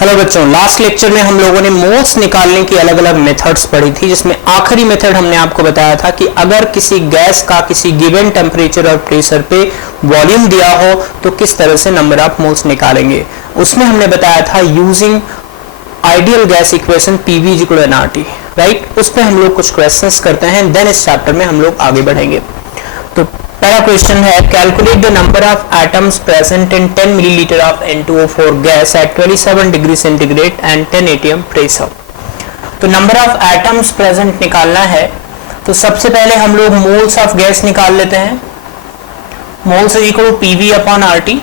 Hello बच्चों, last lecture में हम लोगों ने मोल्स निकालने की अलग अलग मेथड्स पढ़ी थी, जिसमें आखिरी मेथड हमने आपको बताया था कि अगर किसी गैस का किसी गिवन टेम्परेचर और प्रेशर पे वॉल्यूम दिया हो तो किस तरह से नंबर ऑफ मोल्स निकालेंगे। उसमें हमने बताया था using ideal gas equation PV = nRT, right. उस पर हम लोग कुछ क्वेश्चंस करते हैं, देन इस चैप्टर में हम लोग आगे बढ़ेंगे। तो पहला क्वेश्चन है, calculate the number of atoms present in 10 millilitre of N2O4 gas at 27 degree centigrade and 10 atm pressure. तो नंबर ऑफ एटम्स प्रेजेंट निकालना है, तो सबसे पहले हम लोग मोल्स ऑफ गैस निकाल लेते हैं। Moles equal PV upon RT।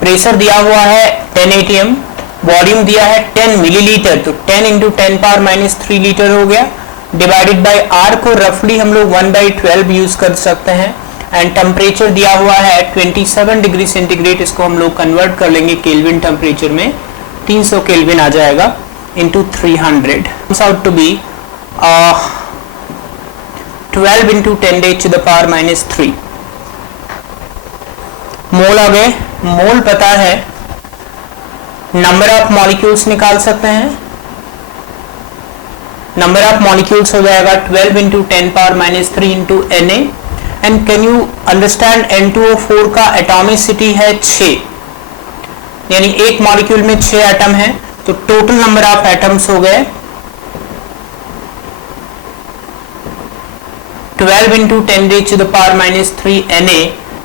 Pressure दिया हुआ है 10 atm, वॉल्यूम दिया है 10 मिलीलीटर, तो 10 इंटू 10 पावर माइनस 3 लीटर हो गया। डिवाइडेड बाय R को रफली हम लोग 1/12 यूज कर सकते हैं। एंड टेम्परेचर दिया हुआ है 27 डिग्री सेंटीग्रेड, इसको हम लोग कन्वर्ट कर लेंगे केल्विन टेम्परेचर में, 300 केल्विन आ जाएगा into 300, comes out to be 12 into 10⁻⁻³ मोल आ गए। मोल पता है, नंबर ऑफ मॉलिक्यूल्स निकाल सकते हैं। नंबर ऑफ मॉलिक्यूल्स हो जाएगा 12 into 10⁻³ into Na। And can you understand N2O4 का एटॉमिसिटी है 6, यानी एक मॉलिक्यूल में 6 एटम है, तो टोटल नंबर ऑफ एटम्स हो गए 12 इंटू 10⁻³ Na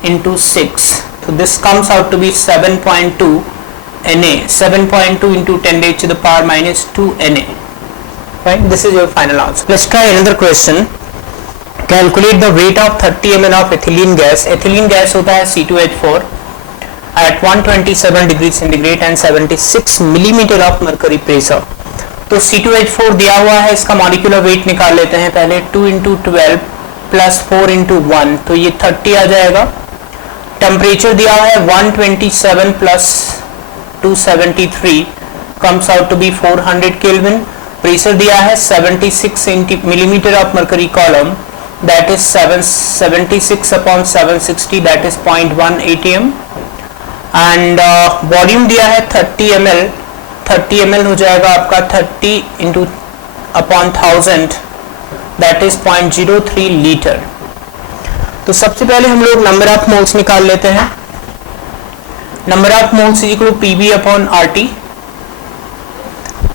इंटू 6, तो this comes out to be 7.2 Na, 7.2 into 10⁻² Na. Right? This is your final answer. Let's try another question. Calculate the weight of 30 ml of ethylene gas. Ethylene gas होता है C2H4 at 127 degree centigrade and 76 millimetre of mercury pressure. तो C2H4 दिया हुआ है, इसका molecular weight निकाल लेते हैं पहले। 2 इंटू 12 प्लस 4 इंटू 1, तो ये 30 आ जाएगा। टेम्परेचर दिया है 127 plus 273, comes out to be 400 kelvin. Pressure दिया है 76 millimetre of mercury column, that is 76 upon 760, that is 0.1 atm। and volume दिया है 30 ml, 30 ml हो जाएगा आपका 30 into upon 1000, that is 0.03 litre. तो सबसे पहले हम लोग नंबर ऑफ मोल्स निकाल लेते हैं। Number of moles equal PV upon RT।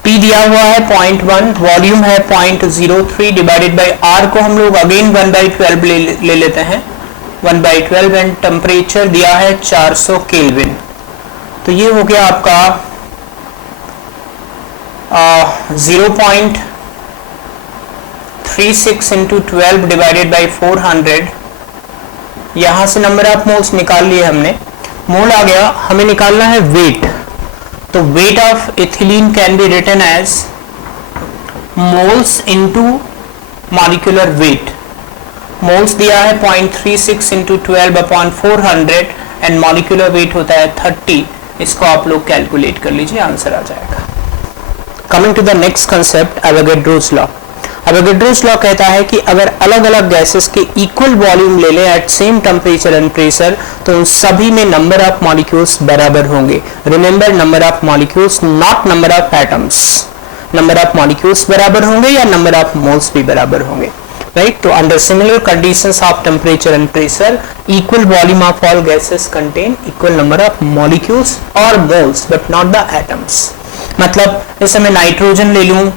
P दिया हुआ है 0.1, वॉल्यूम है 0.03, डिवाइडेड बाय R को हम लोग अगेन 1/12 ले लेते हैं, 1/12। एंड टेम्परेचर दिया है 400 केल्विन, तो ये हो गया आपका 0.36 इंटू 12 डिवाइडेड बाई 400। यहां से नंबर ऑफ मोल्स निकाल लिए हमने। मोल आ गया, हमें निकालना है वेट। तो weight of ethylene can be written as moles into molecular weight. Moles दिया है 0.36 into 12 upon 400 and molecular weight होता है 30। इसको आप लोग कैलकुलेट कर लीजिए, आंसर आ जाएगा। Coming to the next concept, Avogadro's law. Avogadro's law कहता है कि अगर अलग अलग गैसेस के इक्वल वॉल्यूम ले लें at same temperature and pressure, तो उन सभी में नंबर ऑफ मॉलिक्यूल्स बराबर होंगे। Remember, number of molecules not number of atoms. Number of molecules बराबर होंगे या नंबर ऑफ मोल्स भी बराबर होंगे, राइट। तो under similar conditions of temperature and pressure, equal volume of all gases contain equal number of molecules और moles but not the atoms. मतलब जैसे मैं नाइट्रोजन ले लूं,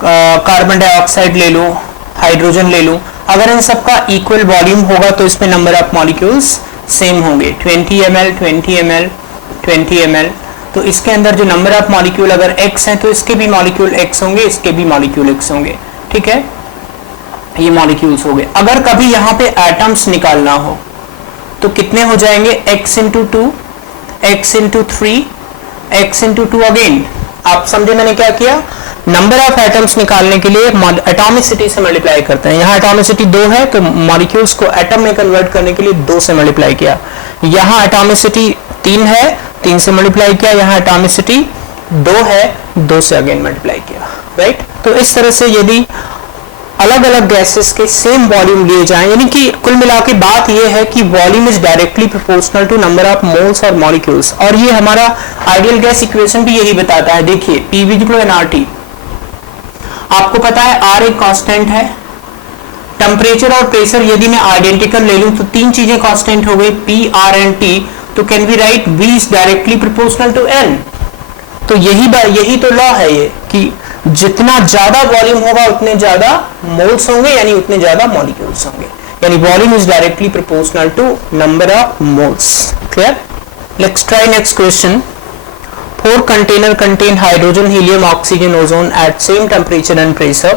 कार्बन डाइऑक्साइड ले लूं, हाइड्रोजन ले लूं, अगर इन सबका इक्वल वॉल्यूम होगा तो इसमें नंबर ऑफ मॉलिक्यूल्स सेम होंगे। 20 ml 20 ml 20 ml, तो इसके अंदर जो नंबर ऑफ मॉलिक्यूल अगर x है तो इसके भी मॉलिक्यूल x होंगे, इसके भी मॉलिक्यूल x होंगे, ठीक है। ये मॉलिक्यूल्स हो गए। अगर कभी यहाँ पे एटम्स निकालना हो तो कितने हो जाएंगे? x into 2, x into 3, x into 2 again. आप समझे मैंने क्या किया? नंबर ऑफ एटम्स निकालने के लिए एटॉमिसिटी से मल्टीप्लाई करते हैं। यहाँ एटॉमिसिटी 2 है तो मॉलिक्यूल्स को एटम में कन्वर्ट करने के लिए 2 से मल्टीप्लाई किया। यहाँ एटॉमिसिटी 3 है, 3 से मल्टीप्लाई किया। यहाँ एटॉमिसिटी 2 है, 2 से अगेन मल्टीप्लाई किया, राइट। तो इस तरह से यदि अलग अलग गैसेस के सेम वॉल्यूम लिए जाएं, यानी कि कुल मिला के बात यह है कि volume is directly proportional to number of moles और मॉलिक्यूल्स। और ये हमारा आइडियल गैस इक्वेशन भी यही बताता है। देखिए Pv इक्वल nRT, आपको पता है R एक कांस्टेंट है, टेम्परेचर और प्रेशर यदि मैं आइडेंटिकल ले लूं तो तीन चीजें कांस्टेंट हो गई P, R एंड T, तो can be write V is directly proportional to N। तो यही तो लॉ है ये कि जितना ज्यादा वॉल्यूम होगा उतने ज्यादा मोल्स होंगे, यानी उतने ज्यादा मॉलिक्यूल्स होंगे, यानी volume is directly proportional to number of moles. Clear? Let's try next question. 4 container contain hydrogen, helium, oxygen, ozone at same temperature and pressure.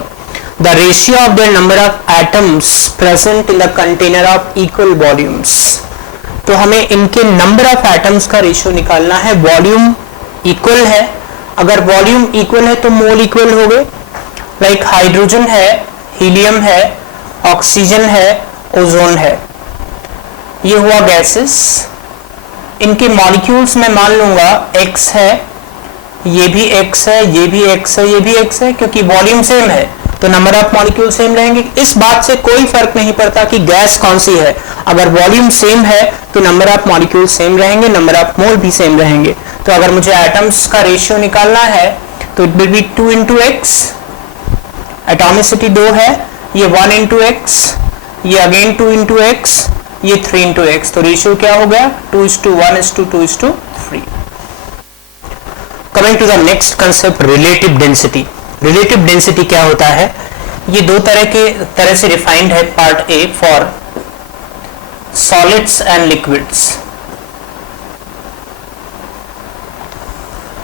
The ratio of their number of atoms present in the container of equal volumes. तो हमें इनके number of atoms का ratio निकालना है। Volume equal है, अगर volume equal है तो मोल इक्वल हो गए। लाइक हाइड्रोजन है, हीलियम है, ऑक्सीजन है, ओजोन है, ये हुआ गैसेस। इनके मॉलिक्यूल्स में मान लूंगा X है, ये भी X है, ये भी X है, ये भी X है, क्योंकि वॉल्यूम सेम है तो नंबर ऑफ मॉलिक्यूल सेम रहेंगे। इस बात से कोई फर्क नहीं पड़ता कि गैस कौन सी है, अगर वॉल्यूम सेम है तो नंबर ऑफ मॉलिक्यूल सेम रहेंगे, नंबर ऑफ मोल भी सेम रहेंगे। तो अगर मुझे एटम्स का रेशियो निकालना है तो it will be 2 into X, atomicity 2 है, ये 1 into X, ये अगेन 2 into X, ये 3 into X, तो रेशियो क्या हो गया 2:1:2:3। Coming to the next concept, relative density. Relative density क्या होता है? ये दो तरह से डिफाइंड है। Part A for solids and liquids.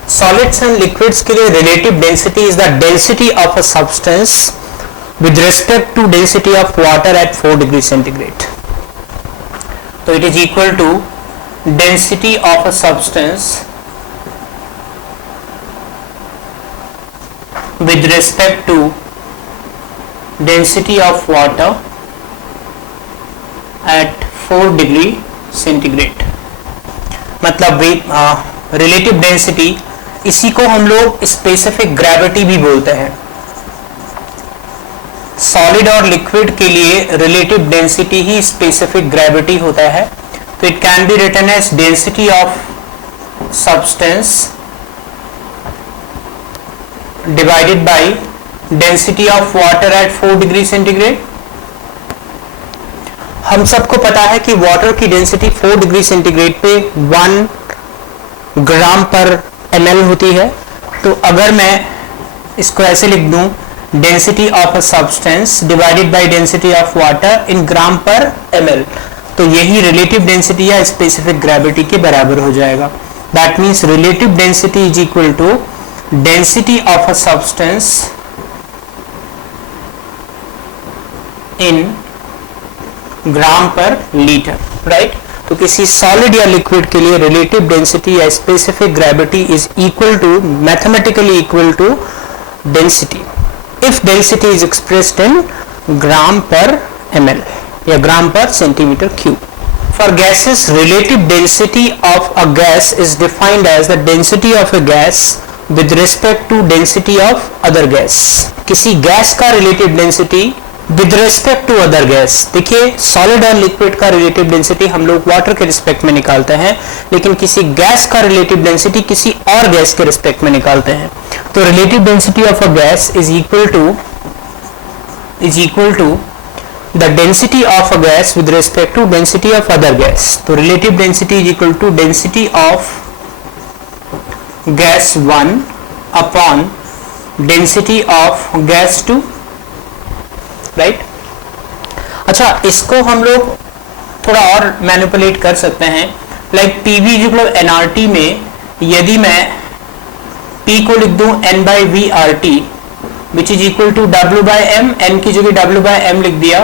Solids and liquids के लिए relative density is the density of a substance with respect to density of water at 4 degree centigrade. So it is equal to density of a substance with respect to density of water at 4 degree centigrade. मतलब relative density, इसी को हम लोग specific gravity भी बोलते हैं। Solid और liquid के लिए रिलेटिव डेंसिटी ही स्पेसिफिक ग्रेविटी होता है। तो it can be written as density of substance divided by density of water at 4 degree centigrade. हम सबको पता है कि वाटर की डेंसिटी 4 डिग्री सेंटीग्रेड पे 1 ग्राम पर ml होती है। तो अगर मैं इसको ऐसे लिख दूं, density of a substance divided by density of water in gram per ml, तो यही रिलेटिव डेंसिटी या स्पेसिफिक ग्रेविटी के बराबर हो जाएगा। That means relative density is equal to density of a substance in gram per litre, right. तो किसी solid या लिक्विड के लिए रिलेटिव डेंसिटी या specific gravity is equal to, mathematically equal to density if density is expressed in gram per ml या gram per centimeter cube. For gases, relative density of a gas is defined as the density of a gas with respect to density of other gas. किसी gas का relative density with respect to other gas, देखिए solid और liquid का relative density हम लोग water के respect में निकालते हैं, लेकिन किसी गैस का रिलेटिव डेंसिटी किसी और गैस के रिस्पेक्ट में निकालते हैं। तो relative density of a gas is equal to the density of a gas with respect to density of other gas. तो relative density is equal to density of gas 1 upon density of gas 2, right. अच्छा, इसको हम लोग थोड़ा और manipulate कर सकते हैं। लाइक Pv इक्वल nRT में यदि मैं P को लिख दूं N/V/RT which is equal to W/M, N की जगह W/M लिख दिया,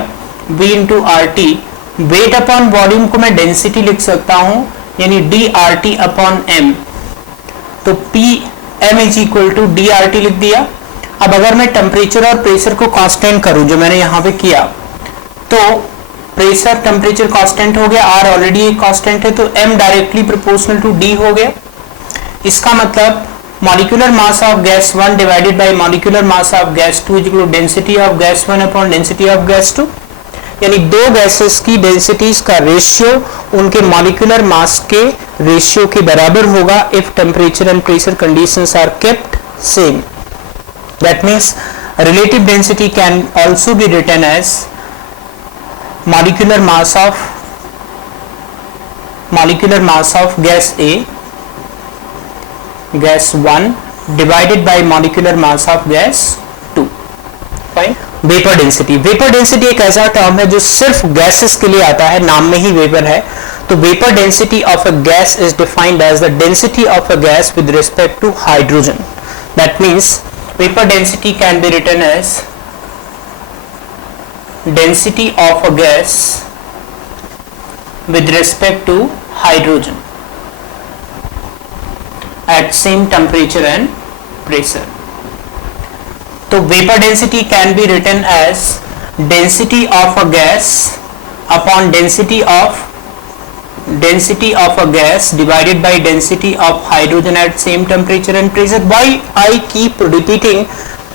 V into RT, weight upon volume को मैं डेंसिटी लिख सकता हूं, यानी dRT अपॉन M। तो Pm is equal to dRT लिख दिया। अब अगर मैं टेम्परेचर और प्रेशर को कांस्टेंट करूं, जो मैंने यहां पे किया, तो प्रेशर टेम्परेचर कांस्टेंट हो गया, R ऑलरेडी एक कांस्टेंट है, तो M directly proportional to D हो गया। इसका मतलब molecular mass of gas 1 divided by molecular mass of gas 2 is equal to density of gas 1 upon density of gas 2, यानी दो गैसेस की डेंसिटीज का रेशियो उनके मॉलिक्यूलर मास के रेशियो के बराबर होगा if temperature and pressure conditions are kept same. That means relative density can also be written as molecular mass of gas A, gas 1 divided by molecular mass of gas 2. Fine. Vapour density. Vapour density एक ऐसा term है जो सिर्फ gases के लिए आता है, नाम में ही वेपर है. तो vapour density of a gas is defined as the density of a gas with respect to hydrogen. That means vapour density can be written as density of a gas with respect to hydrogen at same temperature and pressure. तो vapor density can be written as density of a gas upon density of a gas divided by density of hydrogen at same temperature and pressure. Why I keep repeating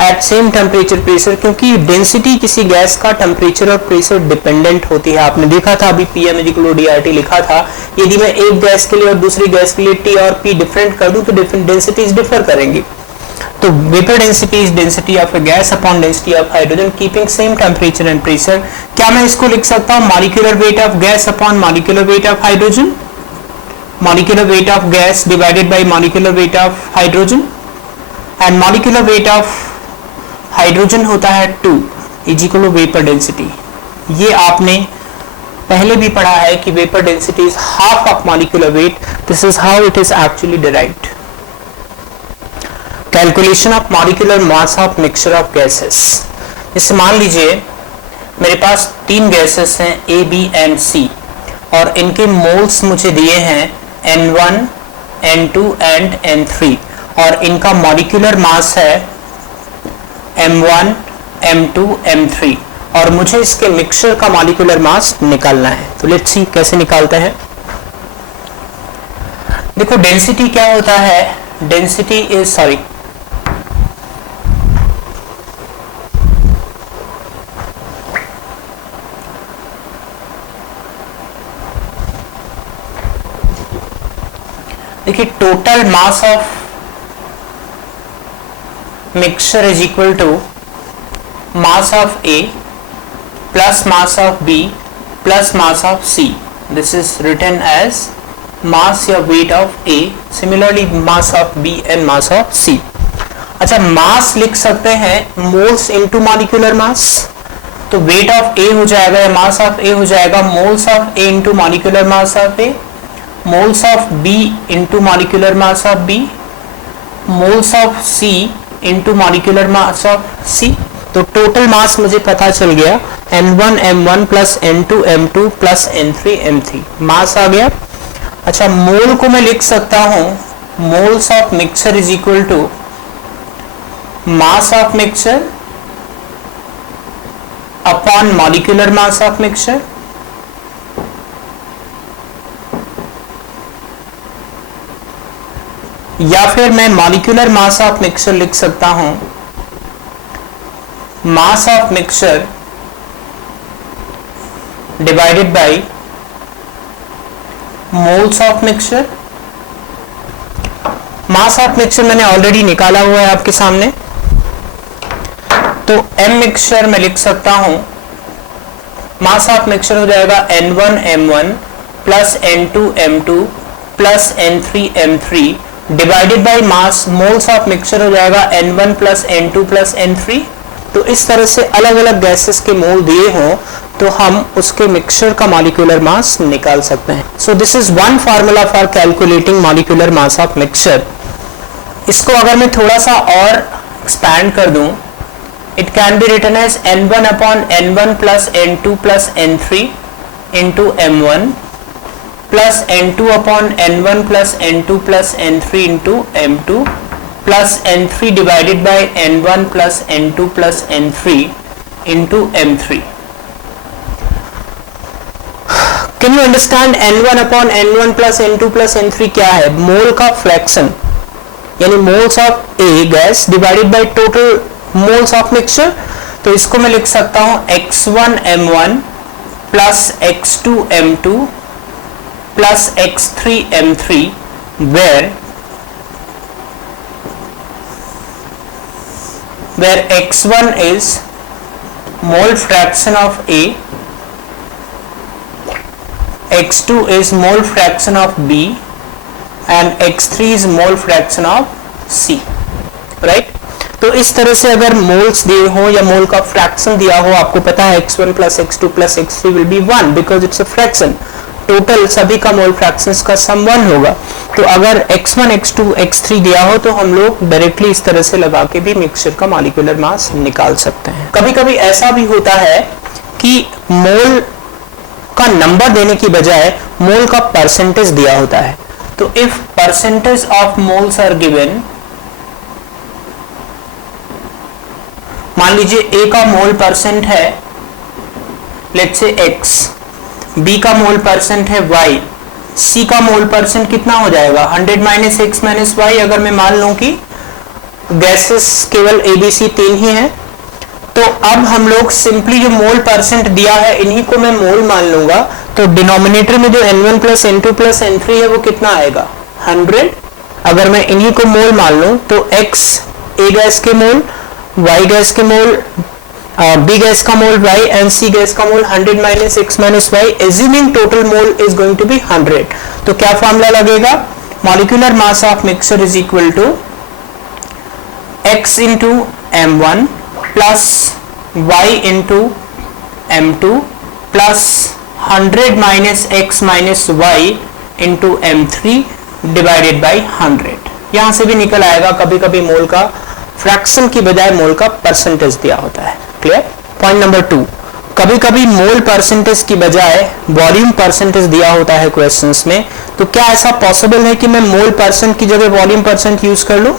at same temperature pressure? क्योंकि density किसी gas का temperature और pressure dependent होती है. आपने देखा था अभी PM=DRT लिखा था. यदि मैं एक गैस के लिए और दूसरी गैस के लिए T और P डिफरेंट कर दूं तो डिफरेंट डेंसिटीज डिफर करेंगी. तो vapour density is density of a gas upon density of hydrogen keeping same temperature and pressure. क्या मैं इसको लिख सकता हूं molecular weight of gas upon molecular weight of hydrogen, molecular weight of gas divided by molecular weight of hydrogen, and molecular weight of hydrogen होता है 2 is equal to vapour density. ये आपने पहले भी पढ़ा है कि vapour density is half of molecular weight. This is how it is actually derived. Calculation of molecular mass of mixture of gases. जैसे मान लीजिए मेरे पास 3 गैसेस हैं A, B एंड C और इनके मोल्स मुझे दिए हैं N1, N2 एंड N3 और इनका मॉलिक्यूलर मास है M1, M2, M3 और मुझे इसके मिक्सचर का मॉलिक्यूलर मास निकालना है. तो लेट्स सी कैसे निकालते हैं. देखो डेंसिटी क्या होता है. डेंसिटी इज देखिए total mass of mixture is equal to mass of A plus mass of B plus mass of C. This is written as mass या weight of A, similarly mass of B and mass of C. अच्छा mass लिख सकते हैं moles into molecular mass. तो weight of A हो जाएगा या mass of A हो जाएगा moles of A into molecular mass of A, moles of B into molecular mass of B, moles of C into molecular mass of C. तो total mass मुझे पता चल गया N1 M1 plus N2 M2 plus N3 M3 मास आ गया. अच्छा मोल को मैं लिख सकता हूं moles of mixture is equal to mass of mixture upon molecular mass of mixture. या फिर मैं मॉलिक्यूलर मास ऑफ मिक्सचर लिख सकता हूं मास of mixture divided by moles of mixture. Mass of mixture मैंने ऑलरेडी निकाला हुआ है आपके सामने. तो M मिक्सचर मैं लिख सकता हूं मास ऑफ मिक्सचर हो जाएगा N1 M1 plus N2 M2 plus N3 M3 divided by mass moles of mixture हो जाएगा N1 plus N2 plus N3. तो इस तरह से अलग अलग गैसेस के मोल दिए हों तो हम उसके मिक्सचर का मॉलिक्यूलर मास निकाल सकते हैं. So this is one formula for calculating molecular mass of mixture. इसको अगर मैं थोड़ा सा और एक्सपैंड कर दूं it can be written as N1 upon N1 plus N2 plus N3 into M1 plus N2 upon N1 plus N2 plus N3 into M2 plus N3 divided by N1 plus N2 plus N3 into M3. Can you understand N1 upon N1 plus N2 plus N3 क्या है? मोल का fraction. यानी moles of A gas divided by total moles of mixture. तो इसको मैं लिख सकता हूं x1m1 plus x2m2 plus x3m3 where x1 is mole fraction of A, x2 is mole fraction of B and x3 is mole fraction of C, right? तो इस तरह से अगर मोल्स दिए हो या मोल का फ्रैक्शन दिया हो, आपको पता है x1 plus x2 plus x3 will be 1 because it's a fraction, total सभी का मोल फ्रैक्शंस का सम 1 होगा। तो अगर x1 x2 x3 दिया हो तो हम लोग डायरेक्टली इस तरह से लगा के भी मिक्सचर का मॉलिक्यूलर मास निकाल सकते हैं। कभी कभी ऐसा भी होता है कि मोल का नंबर देने की बजाय मोल का परसेंटेज दिया होता है। तो if percentage of moles are given, मान लीजिए A का मोल परसेंट है लेट्स से x, B का मोल परसेंट है y, C का मोल परसेंट कितना हो जाएगा 100 माइनस x माइनस y। अगर मैं मान लूं कि गैसेस केवल ABC 3 ही हैं, तो अब हम लोग सिंपली जो मोल परसेंट दिया है इन्हीं को मैं मोल मान लूंगा। तो डिनोमिनेटर में जो N1 plus N2 plus N3 है वो कितना आएगा 100। अगर मैं इन्हीं को मोल मान लूं तो x A गैस के मोल, y गैस के मोल, B गैस का mole y and C gas का mole 100 minus x minus y, assuming total mole is going to be 100। तो क्या फॉर्मूला लगेगा, molecular mass of mixture is equal to x into m1 plus y into m2 plus 100 minus x minus y into m3 divided by 100। यहां से भी निकल आएगा, कभी कभी मोल का फ्रैक्शन की बजाय मोल का परसेंटेज दिया होता है। क्लियर। पॉइंट नंबर 2, कभी कभी मोल परसेंटेज की बजाय वॉल्यूम परसेंटेज दिया होता है क्वेश्चंस में। तो क्या ऐसा पॉसिबल है कि मैं मोल परसेंट की जगह वॉल्यूम परसेंट यूज कर लूं?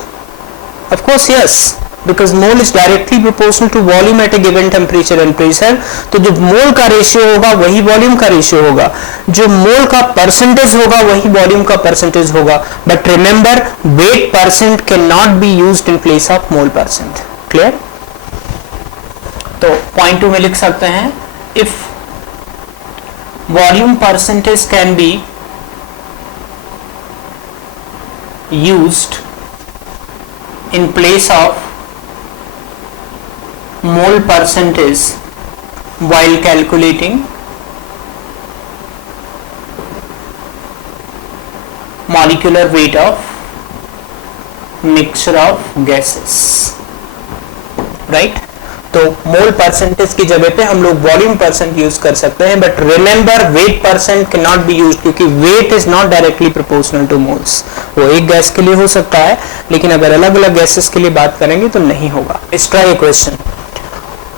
Of course yes, because mole is directly proportional to volume at a given temperature and pressure. तो जो मोल का रेशियो होगा वही वॉल्यूम का रेशियो होगा, जो मोल का परसेंटेज होगा वही वॉल्यूम का परसेंटेज होगा। But remember, weight percent can not be used in place of mole percent. Clear. तो पॉइंट 2 में लिख सकते हैं, if volume percentage can be used in place of mole percentage while calculating molecular weight of mixture of gases, right? तो मोल percentage की जगह पे हम लोग वॉल्यूम परसेंट यूज कर सकते हैं, but remember weight percent can not be used क्योंकि weight is not directly proportional to moles. वो एक गैस के लिए हो सकता है, लेकिन अगर अलग अलग गैसेस के लिए बात करेंगे तो नहीं होगा। Let's try a question.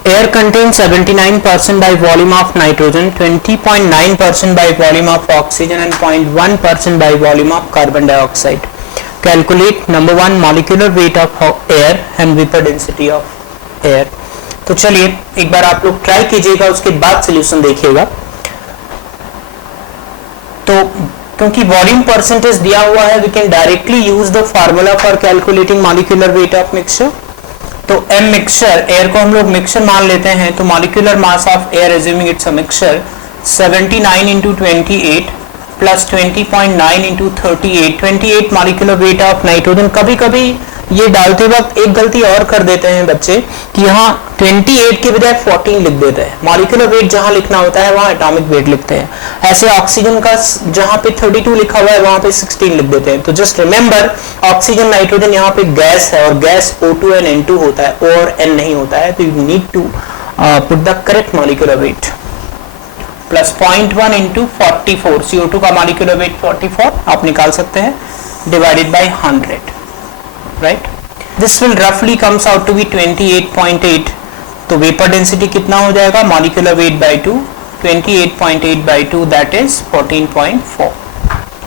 Air contains 79% by volume of nitrogen, 20.9% by volume of oxygen and 0.1% by volume of carbon dioxide. Calculate number 1 molecular weight of air and vapor density of air. तो चलिए एक बार आप लोग try कीजिएगा, उसके बाद solution देखिएगा। तो क्योंकि वॉल्यूम परसेंटेज दिया हुआ है, we can directly use the formula for calculating molecular weight of mixture. तो एम मिक्सचर, एयर को हम लोग मिक्सचर मान लेते हैं, तो molecular mass of air assuming it's a mixture 79 into 28 plus 20.9 into 38, 28 molecular weight of nitrogen. कभी कभी ये डालते वक्त एक गलती और कर देते हैं बच्चे कि यहाँ 28 के बजाय 14 लिख देते हैं। मॉलिक्यूलर वेट जहां लिखना होता है वहां एटॉमिक वेट लिखते हैं। ऐसे ऑक्सीजन का जहां पे 32 लिखा हुआ है वहां पे 16 लिख देते हैं। तो जस्ट रिमेंबर, ऑक्सीजन नाइट्रोजन यहाँ पे गैस है और गैस O2 एंड N2 होता है, O और N नहीं होता है। तो you need to put the correct molecular weight plus 0.1 into 44, CO2 का मॉलिक्यूलर वेट 44 आप निकाल सकते हैं, divided by 100, right. This will रफली कम्स आउट टू बी 28.8। तो वेपर डेंसिटी कितना हो जाएगा, molecular weight by 2, 28.8 by 2 that is 14.4,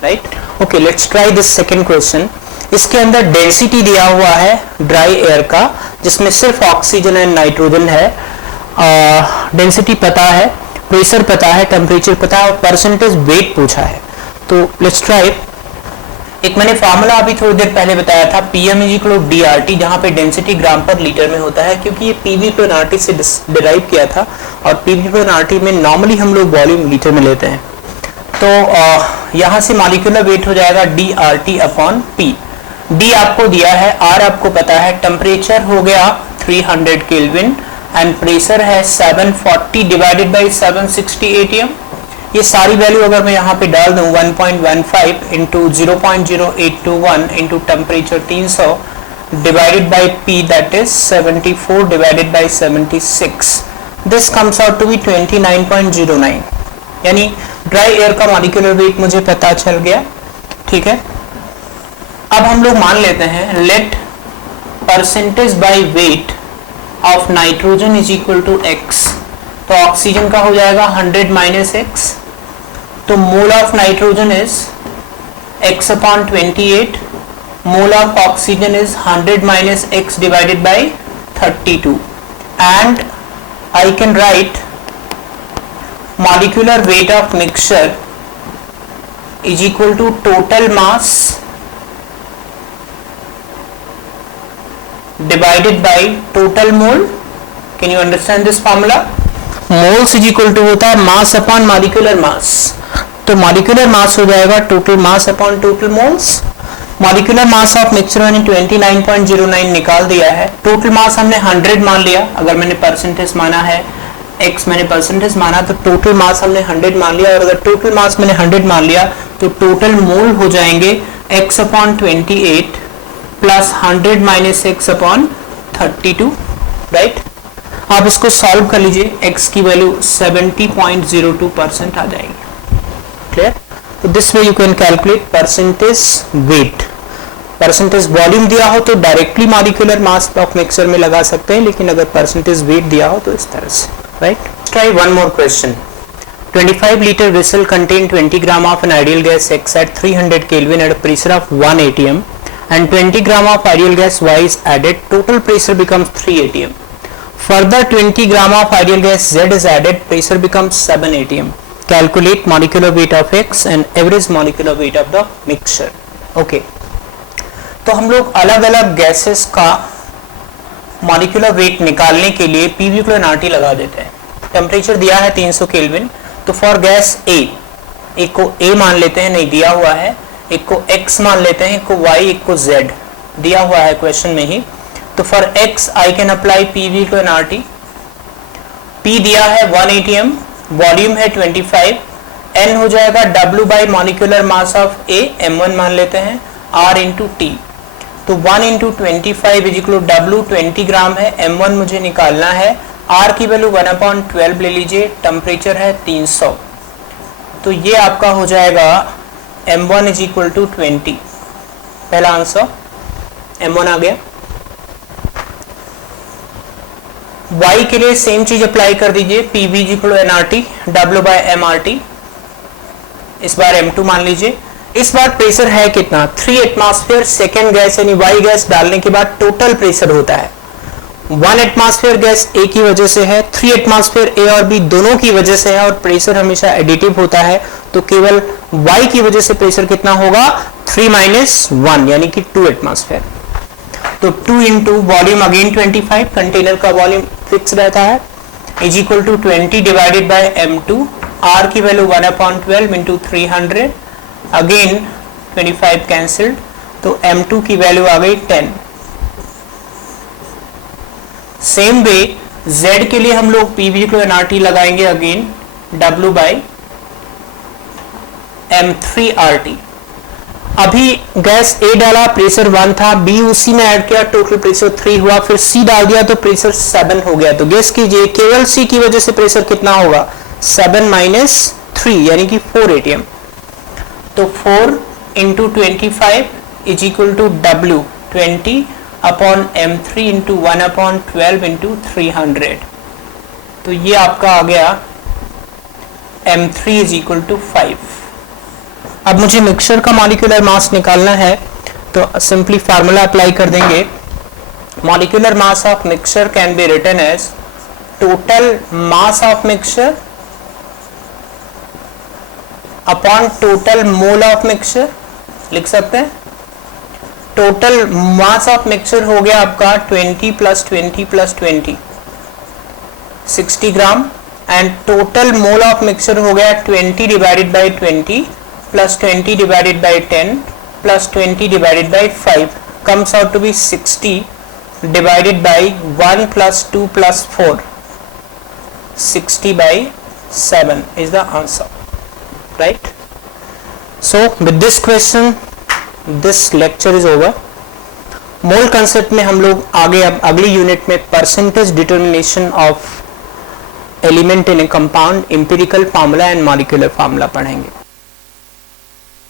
right. Okay, let's try this second question. इसके अंदर डेंसिटी दिया हुआ है ड्राई एयर का, जिसमें सिर्फ ऑक्सीजन एंड नाइट्रोजन है। डेंसिटी पता है, प्रेशर पता है, टेम्परेचर पता है और परसेंटेज वेट पूछा है। तो लेट्स ट्राई। एक मैंने फार्मूला अभी थोड़ी देर पहले बताया था, PM is equal to DRT, जहां पे डेंसिटी ग्राम पर लीटर में होता है, क्योंकि ये पीवी टू एनआरटी से डिराइव किया था और पीवी टू एनआरटी में नॉर्मली हम लोग वॉल्यूम लीटर में लेते हैं। तो यहां से मॉलिक्यूलर वेट हो जाएगा डीआरटी अपॉन पी। डी आपको दिया है, आर आपको पता है, टेम्परेचर हो गया 300 केल्विन एंड प्रेशर है 740 डिवाइडेड बाई 760 एटीएम। ये सारी वैल्यू अगर मैं यहाँ पे डाल दूं 1.15 into 0.0821 into temperature 300 divided by P, that is 74 divided by 76, this comes out to be 29.09, यानी ड्राई एयर का मॉलिक्यूलर वेट मुझे पता चल गया। ठीक है, अब हम लोग मान लेते हैं let percentage by weight of nitrogen is equal to X. तो ऑक्सीजन का हो जाएगा 100 माइनस एक्स, तो mole of nitrogen is x upon 28, mole of oxygen is 100 minus x divided by 32, and I can write molecular weight of mixture is equal to total mass divided by total mole. Can you understand this formula? Moles is equal to होता है mass upon molecular मास, तो molecular मास हो जाएगा total mass upon total moles. Molecular mass of mixture मैंने 29.09 निकाल दिया है, total mass हमने 100 मान लिया, अगर मैंने परसेंटेज माना है x मैंने परसेंटेज माना तो टोटल मास हमने 100 मान लिया, और अगर टोटल मास मैंने 100 मान लिया तो टोटल मोल हो जाएंगे x upon 28 plus 100 minus x upon 32, right. आप इसको सॉल्व कर लीजिए, x की वैल्यू 70.02% आ जाएगी। क्लियर? तो this way you can calculate percentage wait. Percentage volume दिया हो तो directly molecular mass of mixture में लगा सकते हैं, लेकिन अगर परसेंटेज वेट दिया हो तो इस तरह से, right. Try one more question. 25 liter vessel contain 20 gram of an ideal gas X at 300 Kelvin at a pressure of 1 atm and 20 gram of ideal gas Y is added. Total pressure becomes 3 atm. Further 20 gram of ideal gas Z is added. Pressure becomes 7 atm. Calculate molecular weight of X and average molecular weight of the mixture. Okay. तो हम लोग अलग अलग gases का molecular wait निकालने के लिए PV को एनआरटी लगा देते हैं। टेम्परेचर दिया है 300 केल्विन, तो फॉर गैस ए, एक को ए मान लेते हैं, नहीं दिया हुआ है, एक को एक्स मान लेते हैं, एक को वाई, एक को जेड दिया हुआ है क्वेश्चन में ही। तो for X I can apply PV to NRT. P दिया है 1 atm, वॉल्यूम है 25, एन हो जाएगा W by molecular mass of A, m1 मान लेते हैं, आर इंटू टी। तो 1 into 25 is equal to W 20 gram है, m1 मुझे निकालना है, R की वैल्यू 1/12 ले लीजिए, टेम्परेचर है 300, तो ये आपका हो जाएगा m1 इज इक्वल टू 20। पहला आंसर m1 आ गया। Y के लिए सेम चीज अप्लाई कर दीजिए, PV is equal to nRT, W by mRT, इस बार m2 मान लीजिए। इस बार प्रेशर है कितना? 3 एटमॉस्फेयर सेकेंड गैस यानी Y गैस डालने के बाद टोटल प्रेशर होता है 1 एटमॉस्फेयर गैस ए की वजह से है, 3 एटमॉस्फेयर ए और बी दोनों की वजह से है, और प्रेशर हमेशा एडिटिव होता है, तो केवल Y की वजह से प्रेशर कितना होगा? 3 माइनस 1 यानी कि 2 एटमॉस्फेयर। तो 2 इंटू वॉल्यूम अगेन 25, कंटेनर का वॉल्यूम फिक्स रहता है, is equal to 20 divided by m2, R की वैल्यू 1/12 इंटू 300, अगेन 25 कैंसिल्ड, तो m2 की वैल्यू आ गई 10। सेम वे Z के लिए हम लोग PV को nRT लगाएंगे, अगेन W बाई m3RT। अभी गैस A डाला, प्रेशर 1 था, B उसी में ऐड किया, टोटल प्रेशर 3 हुआ, फिर C डाल दिया तो प्रेशर 7 हो गया। तो गेस कीजिए केवल C की वजह से प्रेशर कितना होगा? 7 माइनस 3 यानी कि 4 atm। तो 4 into 25 is equal to W 20 upon m3 into 1/12 into 300, तो ये आपका आ गया m3 इज इक्वल टू 5। अब मुझे मिक्सचर का मॉलिक्यूलर मास निकालना है, तो सिंपली फार्मूला अप्लाई कर देंगे। Molecular mass of mixture can be written as total mass of mixture upon total mole of mixture. लिख सकते हैं। टोटल मास ऑफ मिक्सचर हो गया आपका 20 + 20 + 20 60 ग्राम, and total mole of mixture हो गया 20 divided by 20 + 20 divided by 10 + 20 divided by 5 comes out to be 60 divided by 1 + 2 + 4, 60 by 7 is the answer, right? So with this question this lecture is over. Mole concept में हम लोग आगे अब अगली unit में percentage determination of element in A compound, empirical formula and molecular formula पढ़ेंगे।